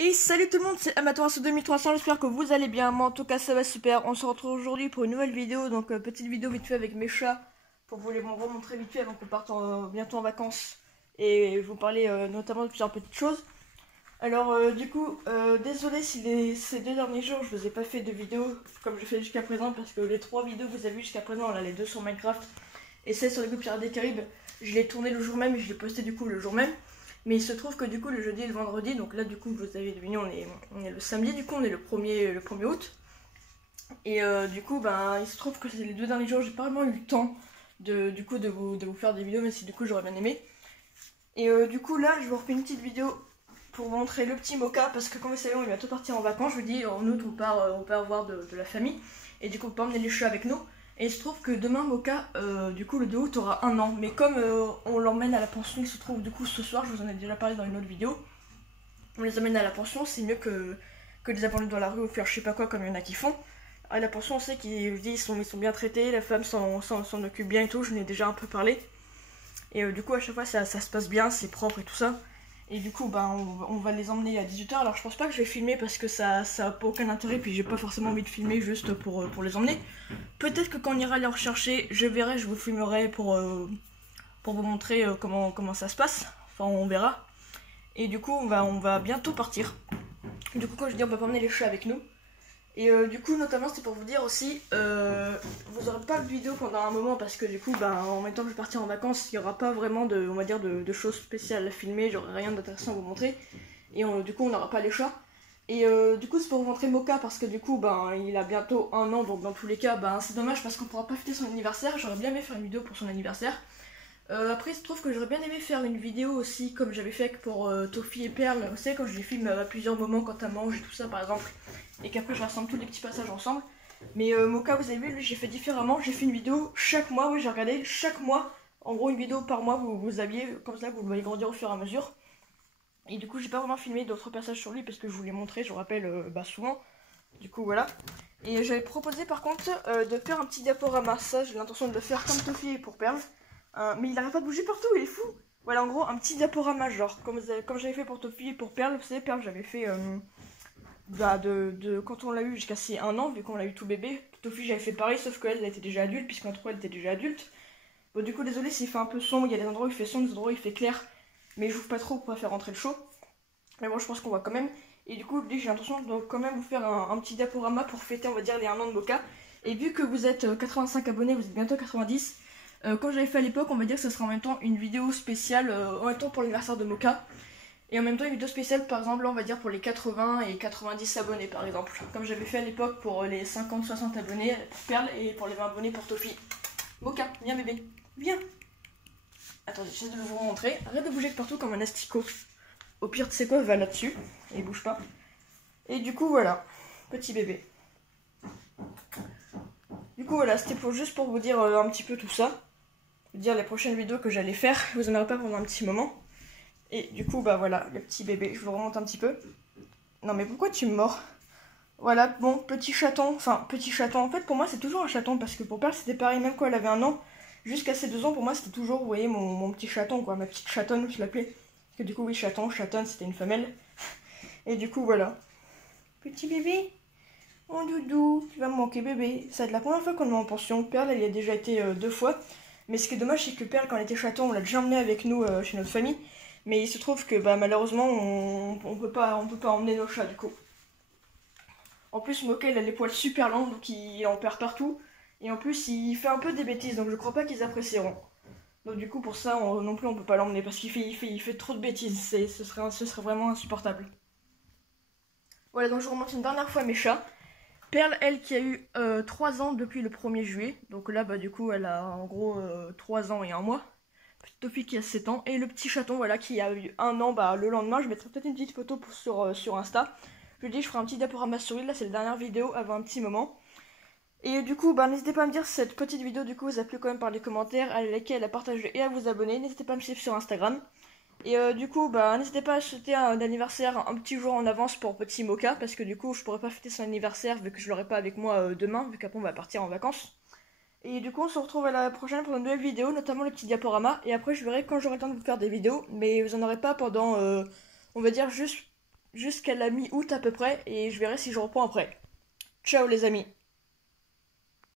Et salut tout le monde, c'est Amaterasu 2300, j'espère que vous allez bien, moi en tout cas ça va super. On se retrouve aujourd'hui pour une nouvelle vidéo, donc petite vidéo vite fait avec mes chats, pour vous les remontrer vite fait avant qu'on parte bientôt en vacances, et vous parler notamment de plusieurs petites choses. Alors désolé si ces 2 derniers jours je vous ai pas fait de vidéo comme je fais jusqu'à présent, parce que les 3 vidéos que vous avez vues jusqu'à présent, là les 2 sur Minecraft et celle sur les groupes Pirates des Caraïbes, je l'ai tourné le jour même et je l'ai posté du coup le jour même. Mais il se trouve que du coup le jeudi et le vendredi, donc là du coup vous avez deviné, on est le samedi, du coup on est le 1er août. Et du coup il se trouve que c'est les 2 derniers jours, j'ai pas vraiment eu le temps de vous faire des vidéos, même si du coup j'aurais bien aimé. Et du coup là je vous refais une petite vidéo pour vous montrer le petit Mocha, parce que comme vous savez on est bientôt partir en vacances. Je vous dis en août on part voir de la famille, et du coup on peut emmener les chats avec nous. Et il se trouve que demain Mocha, du coup le 2 août aura 1 an, mais comme on l'emmène à la pension, il se trouve du coup ce soir, je vous en ai déjà parlé dans une autre vidéo, on les emmène à la pension, c'est mieux que les abandonner dans la rue ou faire je sais pas quoi comme il y en a qui font. À la pension on sait qu'ils sont bien traités, la femme s'en occupe bien et tout, je n'ai déjà un peu parlé. Et du coup à chaque fois ça se passe bien, c'est propre et tout ça. Et du coup on va les emmener à 18h. Alors je pense pas que je vais filmer parce que ça a pas aucun intérêt, puis j'ai pas forcément envie de filmer juste pour les emmener. Peut-être que quand on ira les rechercher, je verrai, je vous filmerai pour vous montrer comment ça se passe. Enfin on verra. Et du coup on va bientôt partir. Du coup quand je dis on va pas emmener les chats avec nous. Et du coup notamment c'était pour vous dire aussi, vous aurez pas de vidéo pendant un moment, parce que du coup en même temps que je vais partir en vacances, il y aura pas vraiment de choses spéciales à filmer, j'aurai rien d'intéressant à vous montrer. Et du coup on n'aura pas les chats. Et du coup c'est pour vous montrer Mocha, parce que du coup il a bientôt 1 an, donc dans tous les cas c'est dommage parce qu'on pourra pas fêter son anniversaire. J'aurais bien aimé faire une vidéo pour son anniversaire. Après il se trouve que j'aurais bien aimé faire une vidéo aussi comme j'avais fait pour Toffee et Perle, vous savez, quand je les filme à plusieurs moments quand elle mange et tout ça par exemple, et qu'après je rassemble tous les petits passages ensemble. Mais Mocha, vous avez vu, lui j'ai fait différemment, j'ai fait une vidéo chaque mois, oui j'ai regardé, chaque mois, en gros une vidéo par mois, vous aviez, comme ça vous le voyez grandir au fur et à mesure. Et du coup j'ai pas vraiment filmé d'autres passages sur lui parce que je vous l'ai montré, je vous rappelle, souvent. Du coup voilà. Et j'avais proposé par contre de faire un petit diaporama, ça j'ai l'intention de le faire comme Toffee pour Perle. Mais il n'arrête pas de bouger partout, il est fou. Voilà, en gros un petit diaporama, genre comme j'avais fait pour Toffee et pour Perle. Vous savez, Perle j'avais fait quand on l'a eu jusqu'à ses 1 an, vu qu'on l'a eu tout bébé. Toffee j'avais fait pareil, sauf qu'elle elle était déjà adulte, puisqu'entre elle était déjà adulte. Bon du coup désolé s'il fait un peu sombre, il y a des endroits où il fait sombre, des endroits où il fait clair, mais je vous pas trop pour pas faire rentrer le chaud. Mais bon je pense qu'on voit quand même. Et du coup lui j'ai l'intention de quand même vous faire un petit diaporama pour fêter on va dire les 1 an de Mocha. Et vu que vous êtes 85 abonnés, vous êtes bientôt 90, comme j'avais fait à l'époque, on va dire que ce sera en même temps une vidéo spéciale en même temps pour l'anniversaire de Mocha. Et en même temps une vidéo spéciale par exemple on va dire pour les 80 et 90 abonnés par exemple. Comme j'avais fait à l'époque pour les 50-60 abonnés pour Perle et pour les 20 abonnés pour Toffee. Mocha, viens bébé, viens. Attendez, j'essaie de vous montrer. Arrête de bouger de partout comme un asticot. Au pire tu sais quoi, va là-dessus et bouge pas. Et du coup voilà, petit bébé. Du coup voilà, c'était juste pour vous dire un petit peu tout ça. Vous dire les prochaines vidéos que j'allais faire. Vous en aurez pas pendant un petit moment. Et du coup voilà, le petit bébé, je vous remonte un petit peu. Non mais pourquoi tu me mords? Voilà, bon, petit chaton, en fait pour moi c'est toujours un chaton, parce que pour Perle c'était pareil, même quand elle avait 1 an, jusqu'à ses 2 ans pour moi c'était toujours, vous voyez, mon petit chaton quoi, ma petite chatonne je l'appelais. Parce que du coup oui, chaton, chatonne, c'était une femelle. Et du coup voilà. Petit bébé, oh doudou, tu vas me manquer bébé. Ça va être la première fois qu'on est en pension. Perle elle y a déjà été 2 fois. Mais ce qui est dommage c'est que Perle quand elle était chaton on l'a déjà emmené avec nous chez notre famille. Mais il se trouve que malheureusement on peut pas emmener nos chats du coup. En plus Mocha il a les poils super longs, donc il en perd partout. Et en plus il fait un peu des bêtises, donc je crois pas qu'ils apprécieront. Donc du coup pour ça non plus on peut pas l'emmener, parce qu'il fait trop de bêtises, ce serait vraiment insupportable. Voilà, donc je remonte une dernière fois mes chats. Perle, elle, qui a eu 3 ans depuis le 1er juillet. Donc là, du coup, elle a en gros 3 ans et 1 mois. Toffee qui a 7 ans. Et le petit chaton, voilà, qui a eu 1 an le lendemain. Je mettrai peut-être une petite photo sur Insta. Je dis, je ferai un petit diaporama sur lui. Là, c'est la dernière vidéo avant un petit moment. Et du coup, n'hésitez pas à me dire si cette petite vidéo, du coup, vous a plu quand même par les commentaires, à la liker, à la partager et à vous abonner. N'hésitez pas à me suivre sur Instagram. Et du coup, n'hésitez pas à souhaiter un anniversaire un petit jour en avance pour petit Mocha, parce que du coup, je pourrais pas fêter son anniversaire vu que je l'aurai pas avec moi demain, vu qu'après on va partir en vacances. Et du coup, on se retrouve à la prochaine pour une nouvelle vidéo, notamment le petit diaporama. Et après, je verrai quand j'aurai le temps de vous faire des vidéos, mais vous en aurez pas pendant, on va dire, juste jusqu'à la mi-août à peu près, et je verrai si je reprends après. Ciao les amis.